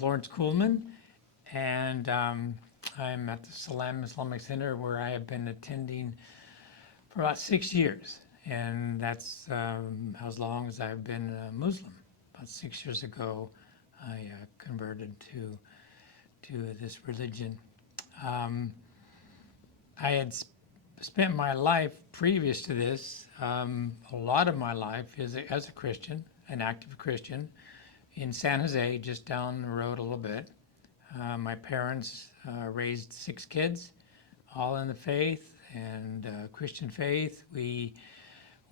Br Lawrence Kuhulman, and I'm at the Salam Islamic Center where I have been attending for about 6 years, and that's as long as I've been a Muslim. About 6 years ago, I converted to this religion. I had spent my life previous to this, a lot of my life as a Christian, an active Christian, in San Jose, just down the road a little bit. My parents raised 6 kids, all in the faith and Christian faith. We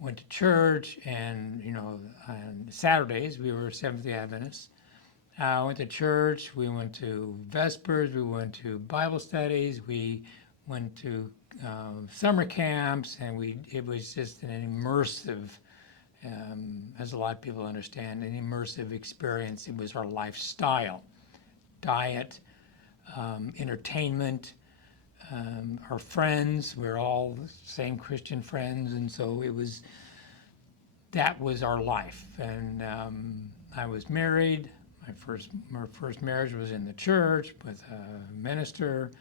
went to church, and on Saturdays we were Seventh-day Adventists. Went to church. We went to Vespers. We went to Bible studies. We went to summer camps, and it was just an immersive, as a lot of people understand, an immersive experience. It was our lifestyle, diet, entertainment, our friends. We're all the same Christian friends, and so that was our life. And I was married. My first marriage was in the church with a minister.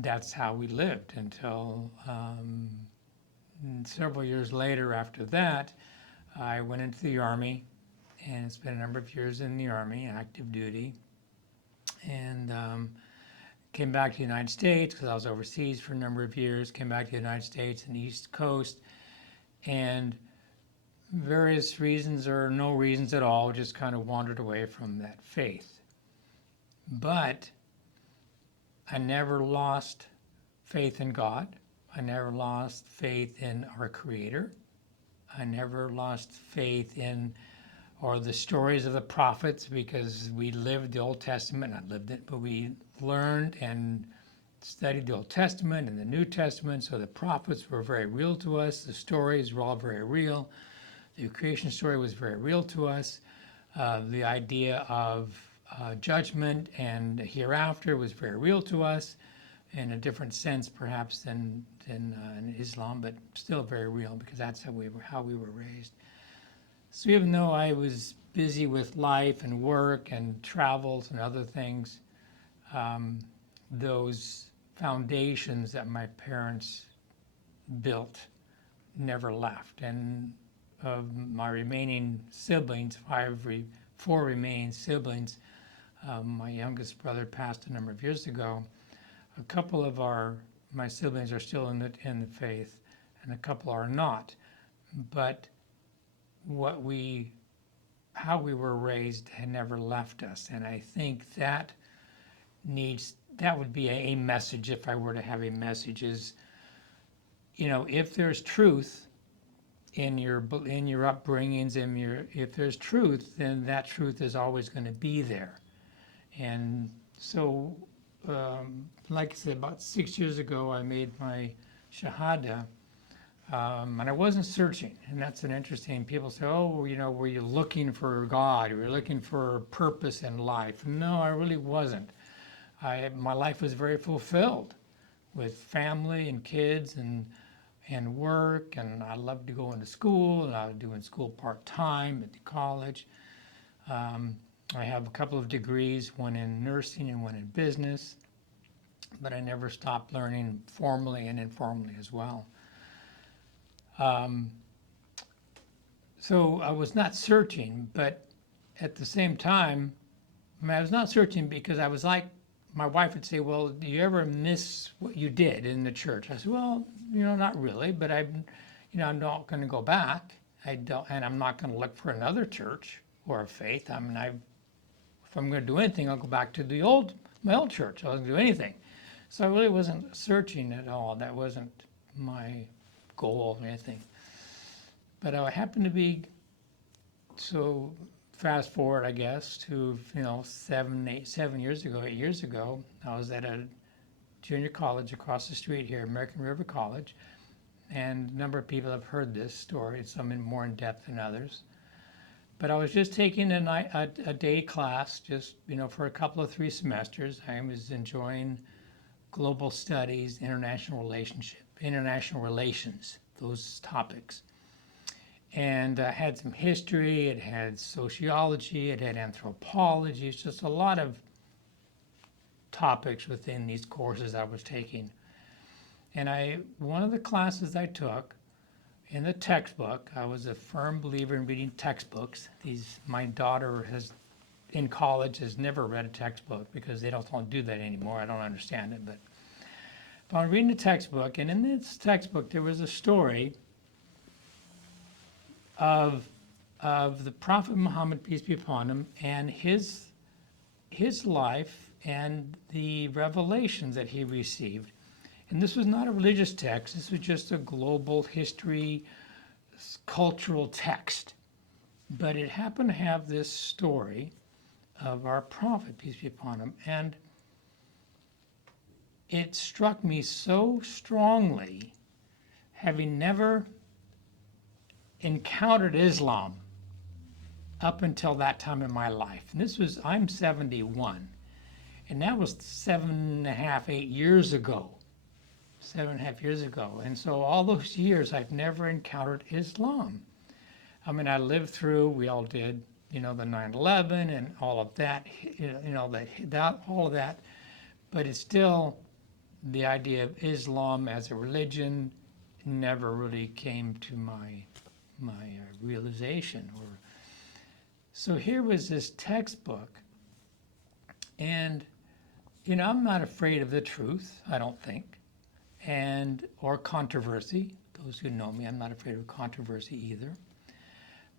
That's how we lived until several years later. After that, I went into the Army, and spent a number of years in the Army, active duty, and came back to the United States because I was overseas for a number of years. Came back to the United States and the East Coast, and various reasons or no reasons at all, just kind of wandered away from that faith. But I never lost faith in God. I never lost faith in our Creator. I never lost faith in or the stories of the prophets, because we lived the Old Testament, not lived it, but we learned and studied the Old Testament and the New Testament, so the prophets were very real to us. The stories were all very real. The creation story was very real to us. The idea of judgment and hereafter was very real to us, in a different sense perhaps than in Islam, but still very real, because that's how we were raised. So even though I was busy with life and work and travels and other things, those foundations that my parents built never left. And of my remaining siblings, 4 remaining siblings, my youngest brother passed a number of years ago. A couple of my siblings are still in the faith, and a couple are not. But how we were raised had never left us, and I think that would be a message, if I were to have a message, is, if there's truth in your upbringings, if there's truth, then that truth is always going to be there. And so, like I said, about 6 years ago, I made my Shahada, and I wasn't searching. And that's an interesting, people say, oh, were you looking for God? Were you looking for purpose in life? No, I really wasn't. My life was very fulfilled with family and kids and work, and I loved to go into school, and I was doing school part-time at the college. I have a couple of degrees, one in nursing and one in business, but I never stopped learning formally and informally as well. So I was not searching, but at the same time, I was not searching because I was like, my wife would say, well, do you ever miss what you did in the church? I said, well, not really, but I'm not going to go back. I don't, and I'm not going to look for another church or a faith. I mean, if I'm going to do anything, I'll go back to my old church. I wasn't going to do anything. So I really wasn't searching at all. That wasn't my goal or anything. But I happened to be, so fast forward, I guess, to 8 years ago, I was at a junior college across the street here, American River College, and a number of people have heard this story, some more in depth than others. But I was just taking a day class, just for a couple of 3 semesters. I was enjoying global studies, international relations, those topics. and had some history, it had sociology, it had anthropology. It's just a lot of topics within these courses I was taking. And one of the classes I took in the textbook, I was a firm believer in reading textbooks. My daughter in college has never read a textbook because they don't do that anymore. I don't understand it, but I'm reading the textbook, and in this textbook there was a story of the Prophet Muhammad, peace be upon him, and his life and the revelations that he received. And this was not a religious text. This was just a global history, cultural text. But it happened to have this story of our prophet, peace be upon him. And it struck me so strongly, having never encountered Islam up until that time in my life. And I'm 71, and that was 7.5, 8 years ago. 7.5 years ago. And so all those years, I've never encountered Islam. I mean, I lived through, we all did, the 9/11 and all of that, all of that. But it's still, the idea of Islam as a religion never really came to my realization. So here was this textbook, and I'm not afraid of the truth, I don't think, or controversy. Those who know me, I'm not afraid of controversy either.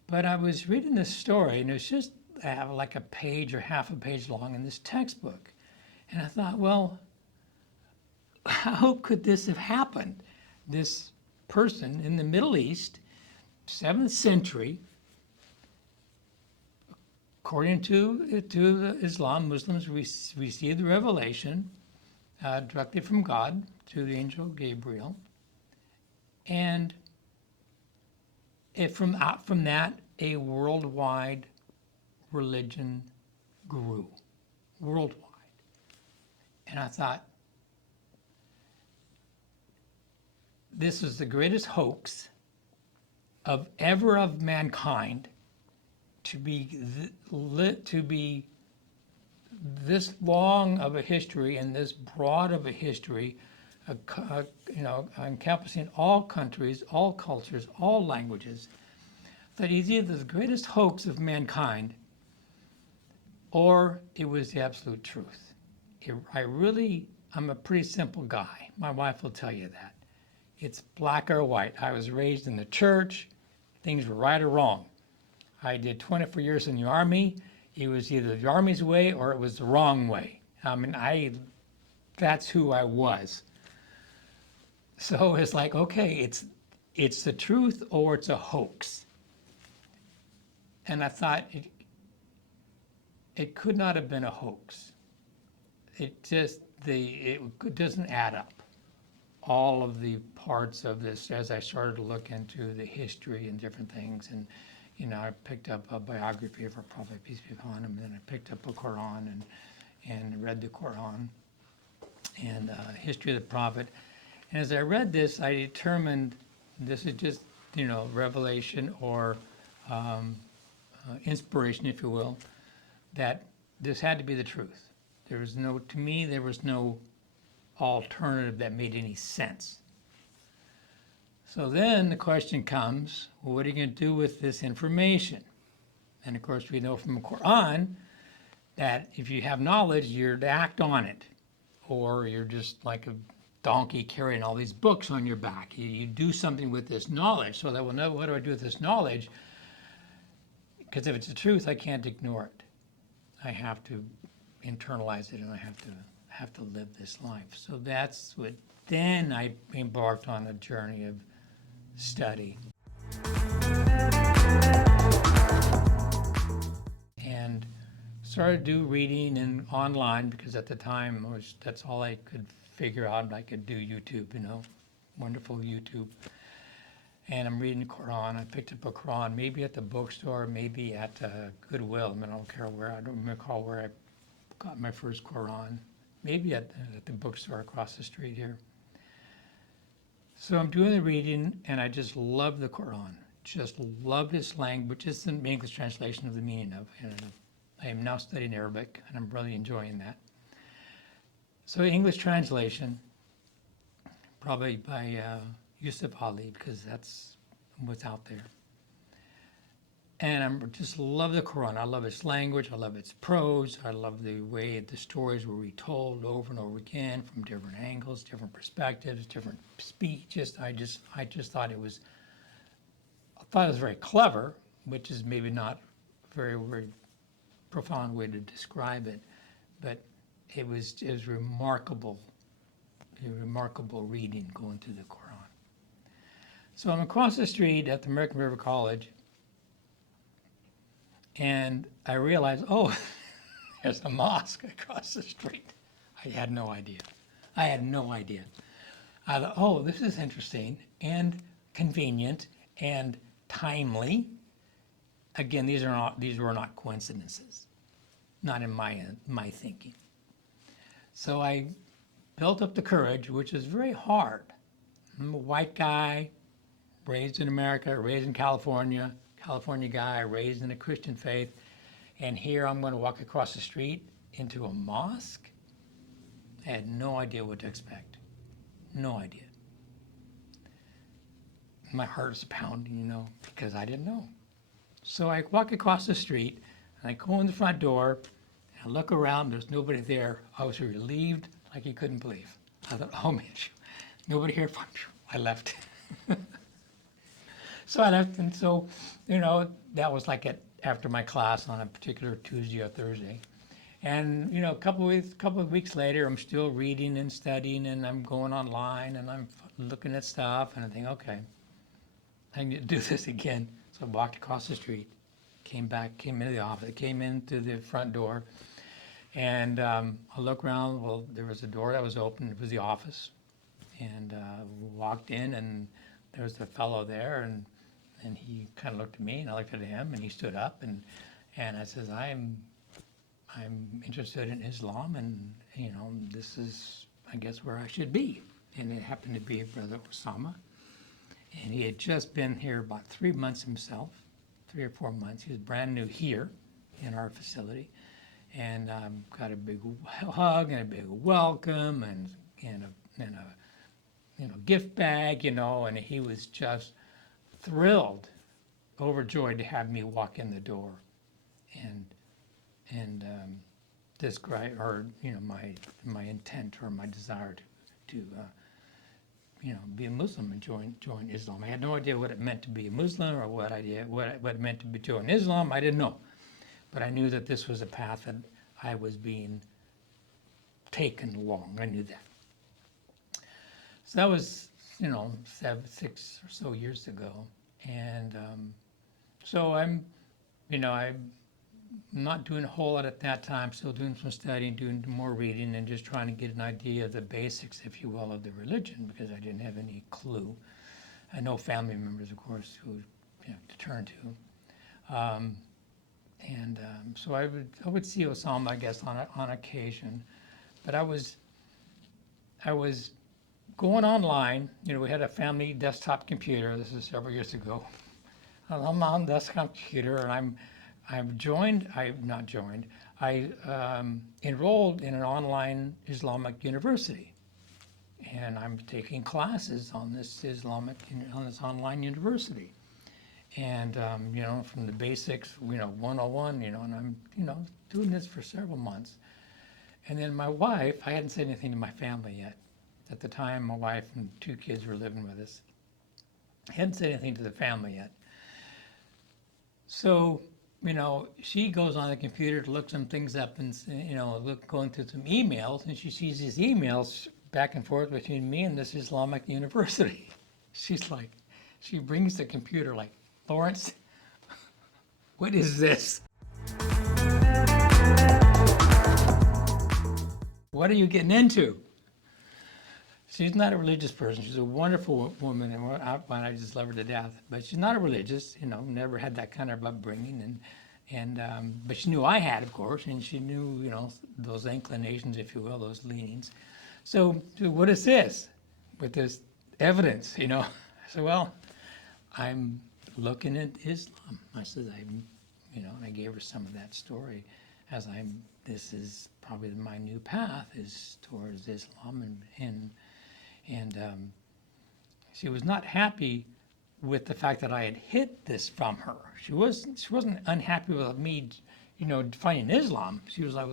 But I was reading this story, and it was just like a page or half a page long in this textbook, and I thought, well, how could this have happened? This person in the Middle East, 7th century, according to Islam, Muslims received the revelation directly from God through the angel Gabriel, and from that, a worldwide religion grew, worldwide. And I thought, this is the greatest hoax of mankind, to be this long of a history and this broad of a history, encompassing all countries, all cultures, all languages, that is either the greatest hoax of mankind or it was the absolute truth. I'm a pretty simple guy. My wife will tell you that. It's black or white. I was raised in the church. Things were right or wrong. I did 24 years in the Army. It was either the Army's way or it was the wrong way. I mean, that's who I was. So it's like, okay, it's the truth or it's a hoax. And I thought it could not have been a hoax. It doesn't add up. All of the parts of this, as I started to look into the history and different things, and I picked up a biography of our Prophet, peace be upon him, and then I picked up a Quran and read the Quran and history of the Prophet. And as I read this, I determined this is just revelation or inspiration, if you will, that this had to be the truth. There was no alternative that made any sense. So then the question comes, well, what are you going to do with this information? And of course, we know from the Quran that if you have knowledge, you're to act on it, or you're just like a donkey carrying all these books on your back. You do something with this knowledge, so that we'll know, what do I do with this knowledge? Because if it's the truth, I can't ignore it. I have to internalize it, and I have to live this life. So that's what, then I embarked on a journey of study. And started to do reading and online, because at the time that's all I could figure out. I could do YouTube, wonderful YouTube. And I'm reading the Quran. I picked up a Quran, maybe at the bookstore, maybe at Goodwill. I don't care where. I don't recall where I got my first Quran. Maybe at the bookstore across the street here. So I'm doing the reading, and I just love the Quran. just love this language. It's an English translation of the meaning of. And I am now studying Arabic, and I'm really enjoying that. So English translation, probably by Yusuf Ali, because that's what's out there. And I just love the Quran. I love its language. I love its prose. I love the way the stories were retold over and over again from different angles, different perspectives, different speeches. I just thought it was very clever, which is maybe not a very profound way to describe it, but it was remarkable, a remarkable reading going through the Quran. So I'm across the street at the American River College, and I realized, oh, there's a mosque across the street. I had no idea. I thought, oh, this is interesting and convenient and timely. Again, these were not coincidences, not in my thinking. So I built up the courage, which is very hard. I'm a white guy, raised in America, raised in California guy, raised in a Christian faith, and here I'm going to walk across the street into a mosque. I had no idea what to expect. No idea. My heart is pounding, because I didn't know. So I walk across the street, and I go in the front door, and I look around, there's nobody there. I was relieved like you couldn't believe. I thought, oh man, nobody here. I left. So I left, and so, that was like after my class on a particular Tuesday or Thursday. And, a couple of weeks later, I'm still reading and studying, and I'm going online, and I'm looking at stuff, and I think, okay, I can do this again. So I walked across the street, came into the office, came into the front door, and I look around. Well, there was a door that was open. It was the office, and walked in, and there was a fellow there, and he kind of looked at me, and I looked at him, and he stood up, and I says, I'm interested in Islam, and this is, I guess, where I should be. And it happened to be Brother Osama, and he had just been here about 3 months himself, 3 or 4 months. He was brand new here in our facility, and got a big hug and a big welcome, and a gift bag, and he was just thrilled, overjoyed to have me walk in the door, and describe, or my intent or my desire to be a Muslim and join Islam. I had no idea what it meant to be a Muslim or what it meant to be join Islam. I didn't know, but I knew that this was a path that I was being taken along. I knew that. So that was 6 or so years ago, and so I'm not doing a whole lot at that time. Still doing some studying, doing more reading, and just trying to get an idea of the basics, if you will, of the religion, because I didn't have any clue. I know family members, of course, who to turn to, so I would see Osama, I guess, on occasion, but I was going online. We had a family desktop computer. This is several years ago. I'm on the desktop computer, and I enrolled in an online Islamic university, and I'm taking classes on this online university, and from the basics, 101, and I'm doing this for several months, and then my wife, I hadn't said anything to my family yet. At the time, my wife and 2 kids were living with us. I hadn't said anything to the family yet. So, she goes on the computer to look some things up and, going through some emails, and she sees these emails back and forth between me and this Islamic university. She's like, she brings the computer like, Lawrence, what is this? What are you getting into? She's not a religious person. She's a wonderful woman, and I just love her to death. But she's not a religious, never had that kind of upbringing, but she knew I had, of course, and she knew, those inclinations, if you will, those leanings. So what is this? With this evidence, I said, well, I'm looking at Islam. I said, and I gave her some of that story this is probably my new path is towards Islam, and she was not happy with the fact that I had hid this from her. She wasn't unhappy with me, finding Islam. She was like,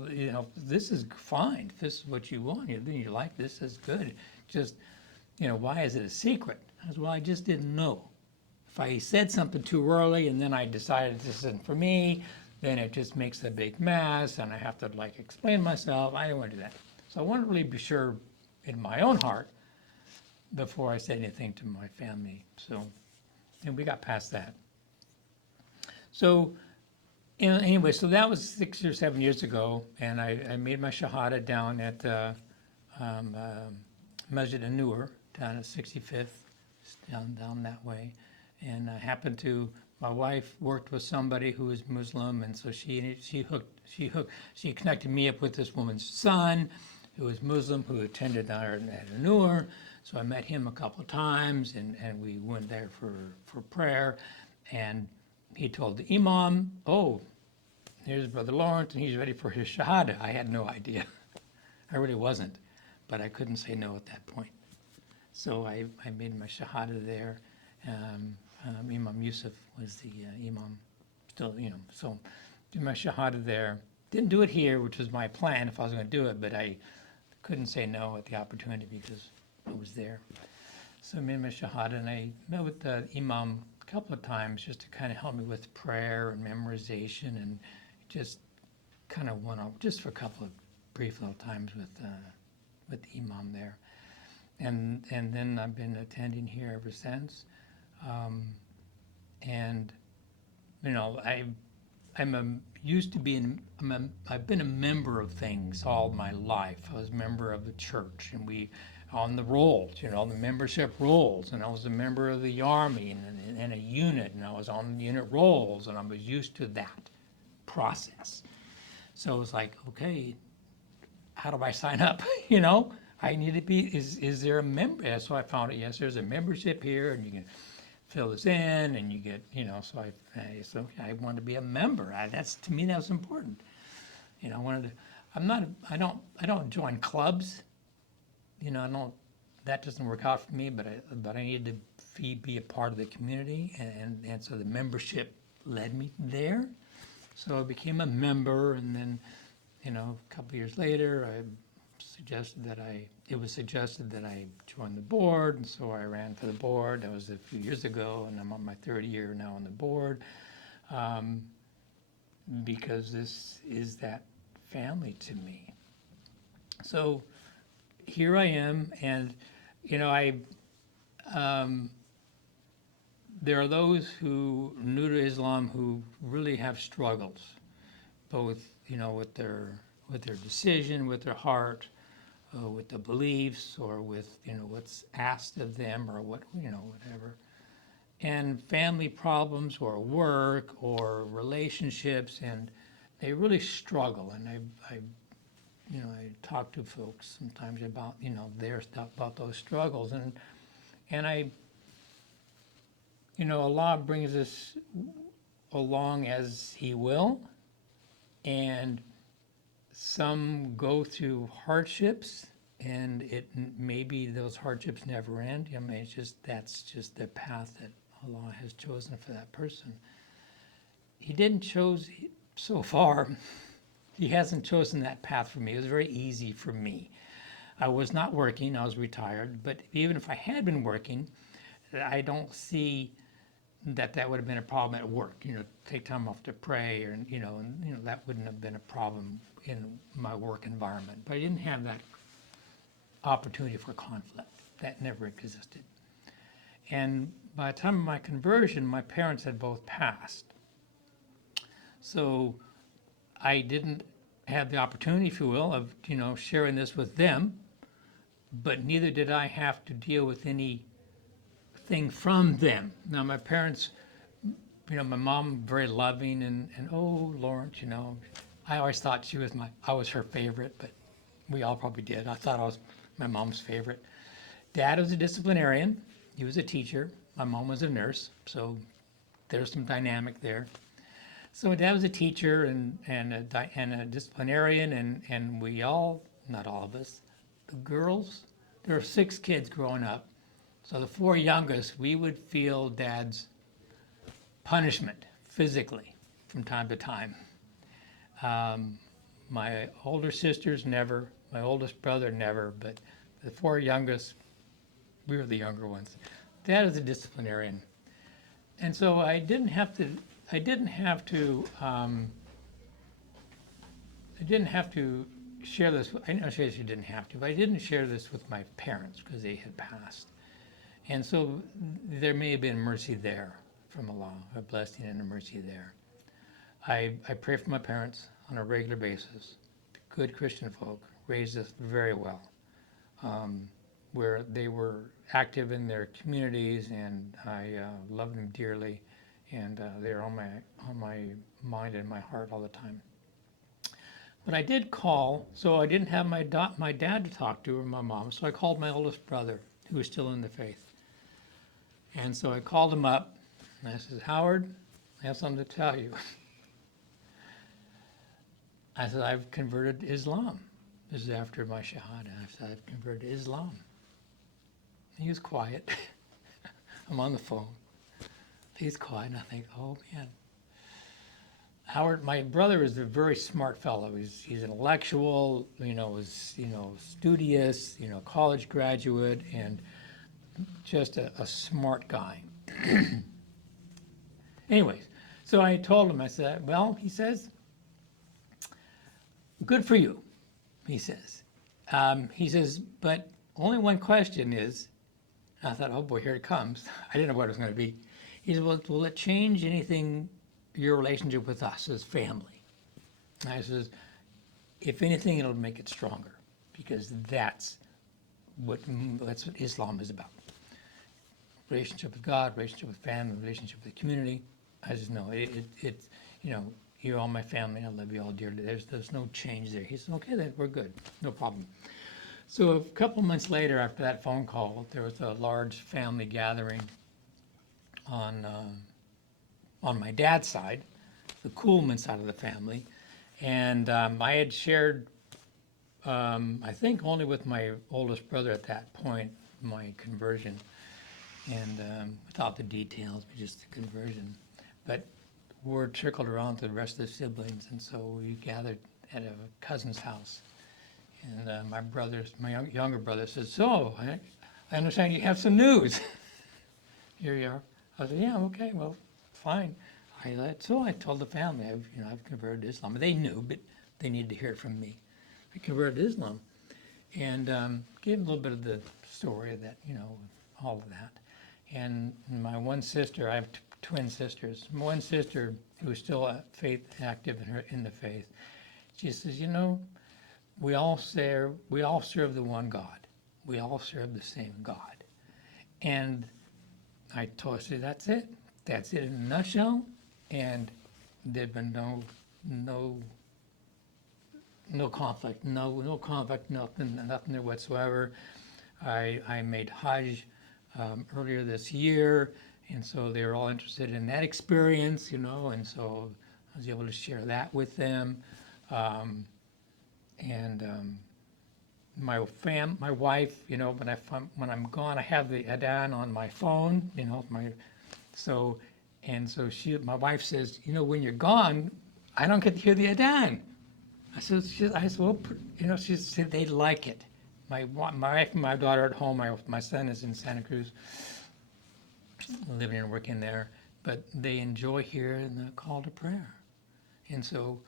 this is fine. If this is what you want, you like this is good. Just, why is it a secret? I said, well, I just didn't know. If I said something too early and then I decided this isn't for me, then it just makes a big mess and I have to explain myself. I didn't want to do that. So I wanted to really be sure in my own heart before I said anything to my family. So, and we got past that. So, anyway, so that was 6 or 7 years ago, and I made my Shahada down at Masjid An-Nur down at 65th, down that way. And I happened to, my wife worked with somebody who was Muslim, and so she connected me up with this woman's son, who was Muslim, who attended at An-Nur. So I met him a couple of times, and we went there for prayer. And he told the imam, "Oh, here's Brother Lawrence, and he's ready for his Shahada." I had no idea. I really wasn't, but I couldn't say no at that point. So I made my Shahada there. Imam Yusuf was the imam, still, so did my Shahada there. Didn't do it here, which was my plan if I was going to do it, but I couldn't say no at the opportunity because I was there. So I made my Shahada, and I met with the imam a couple of times just to kind of help me with prayer and memorization, and just kind of went off just for a couple of brief little times with the imam there. And then I've been attending here ever since. And I've been a member of things all my life. I was a member of the church, and we on the rolls, the membership rolls, and I was a member of the Army and a unit, and I was on the unit rolls, and I was used to that process. So it was like, okay, how do I sign up? I need to be, is there a member? So I found it, yes, there's a membership here, and you can fill this in, and you get, so I wanted to be a member. To me, that was important. I don't join clubs. That doesn't work out for me, but I needed to be a part of the community, and so the membership led me there. So I became a member, and then, a couple of years later, it was suggested that I join the board, and so I ran for the board. That was a few years ago, and I'm on my third year now on the board, because this is that family to me. So here I am, and there are those who are new to Islam who really have struggles, both with their decision, with their heart, with the beliefs, or with what's asked of them, or whatever, and family problems, or work, or relationships, and they really struggle. And I talk to folks sometimes about their stuff, about those struggles, and Allah brings us along as He will, and some go through hardships, and maybe those hardships never end. That's just the path that Allah has chosen for that person. He didn't choose so far. He hasn't chosen that path for me. It was very easy for me. I was not working. I was retired. But even if I had been working, I don't see that would have been a problem at work. Take time off to pray, or that wouldn't have been a problem in my work environment. But I didn't have that opportunity for conflict. That never existed. And by the time of my conversion, my parents had both passed. So I didn't have the opportunity, if you will, of sharing this with them, but neither did I have to deal with anything from them. Now my parents, my mom very loving, and oh, Lawrence, I always thought I was her favorite, but we all probably did. I thought I was my mom's favorite. Dad was a disciplinarian. He was a teacher. My mom was a nurse, so there's some dynamic there. So Dad was a teacher and a disciplinarian, and we all, not all of us, the girls, there were 6 kids growing up. So the 4 youngest, we would feel Dad's punishment physically from time to time. My older sisters never, my oldest brother never, but the 4 youngest, we were the younger ones. Dad is a disciplinarian. And so I didn't have to share this, I don't say you didn't have to, but I didn't share this with my parents because they had passed. And so there may have been mercy there from Allah, a blessing and a mercy there. I pray for my parents on a regular basis. Good Christian folk, raised us very well, where they were active in their communities, and I love them dearly, and they're on my mind and my heart all the time. But I did call, so I didn't have my dad to talk to or my mom, so I called my oldest brother, who was still in the faith. And so I called him up, and I said, Howard, I have something to tell you. I said, I've converted to Islam. This is after my Shahada. I said, I've converted to Islam. He was quiet. I'm on the phone. He's quiet, and I think, oh man. Howard, my brother is a very smart fellow. He's an intellectual, studious, college graduate, and just a smart guy. Anyways, so I told him, I said, well, he says, good for you, he says. But only one question is, I thought, oh boy, here it comes. I didn't know what it was going to be. He said, well, will it change anything, your relationship with us as family? And I says, if anything, it'll make it stronger, because that's what Islam is about. Relationship with God, relationship with family, relationship with the community. I just know it's, you're all my family. I love you all dearly. There's no change there. He said, okay, then we're good. No problem. So a couple months later, after that phone call, there was a large family gathering on my dad's side, the Khuhlman side of the family. And I had shared, I think only with my oldest brother at that point, my conversion. And without the details, but just the conversion. But word trickled around to the rest of the siblings, and so we gathered at a cousin's house. And my younger brother says, so, I understand you have some news. Here you are. I said, yeah, okay, well, fine. So I told the family, I've converted to Islam. They knew, but they needed to hear it from me. I converted to Islam. And gave them a little bit of the story of that, all of that. And my one sister, I have twin sisters. My one sister, who is still active in the faith, she says, we all serve the one God. We all serve the same God. And I told her, that's it. That's it in a nutshell. And there'd been no conflict, no conflict, nothing there whatsoever. I made Hajj earlier this year, and so they were all interested in that experience, and so I was able to share that with them. My wife, when I'm gone, I have the adhan on my phone, my wife says, when you're gone, I don't get to hear the adhan. I said, well, she said they'd like it. My wife and my daughter at home, my son is in Santa Cruz, living and working there, but they enjoy hearing the call to prayer. And so,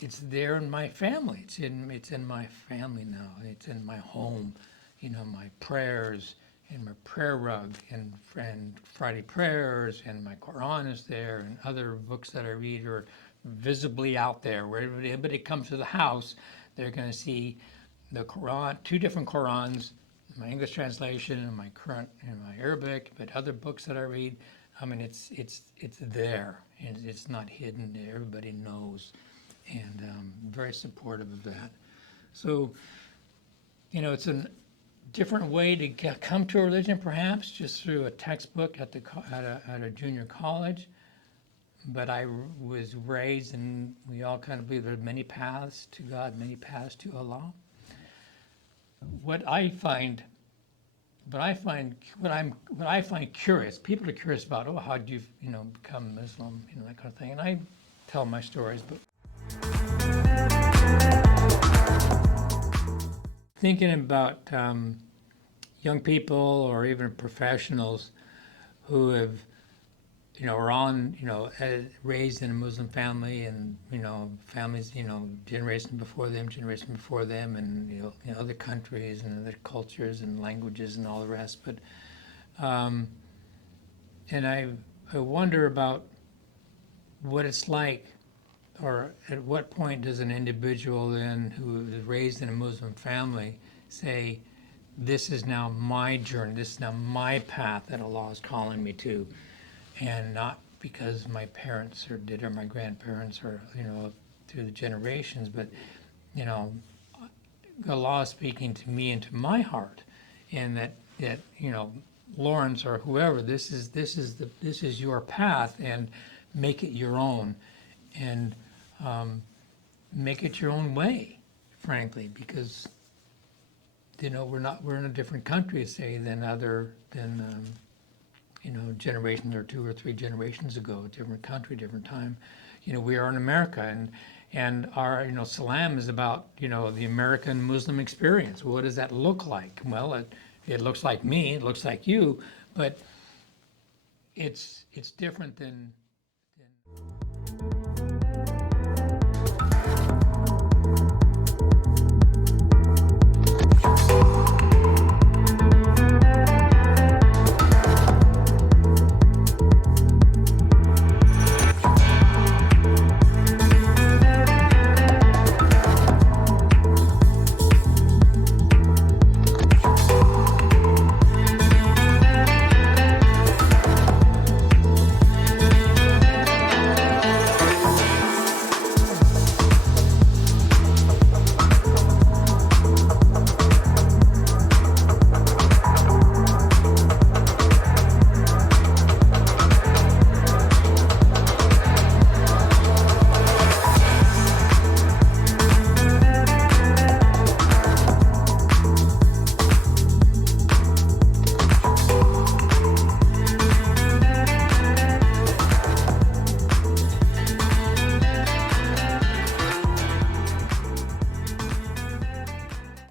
it's there in my family. It's in my family now. It's in my home, my prayers and my prayer rug and Friday prayers, and my Quran is there, and other books that I read are visibly out there. Wherever anybody comes to the house, they're going to see the Quran, 2 different Qurans, my English translation and my current and my Arabic, but other books that I read. I mean, it's there, and it's not hidden. Everybody knows, and I'm very supportive of that. So, it's different way to come to a religion, perhaps just through a textbook at a junior college. But I was raised, and we all kind of believe there are many paths to God, many paths to Allah. What I find curious, people are curious about, oh, how did you, become Muslim, that kind of thing. And I tell my stories, but thinking about young people or even professionals who have, raised in a Muslim family, and families, generation before them, and other countries and other cultures and languages and all the rest. But and I wonder about what it's like, or at what point does an individual then who is raised in a Muslim family say, this is now my journey, this is now my path that Allah is calling me to, and not because my parents did, or my grandparents, or through the generations, but Allah is speaking to me and to my heart, and that Lawrence or whoever, this is your path, and make it your own, and make it your own way, frankly, because we're in a different country, say, than generations or 2 or 3 generations ago, different country, different time. We are in America, and our, Salam is about, the American Muslim experience. What does that look like? Well, it looks like me, it looks like you, but it's different than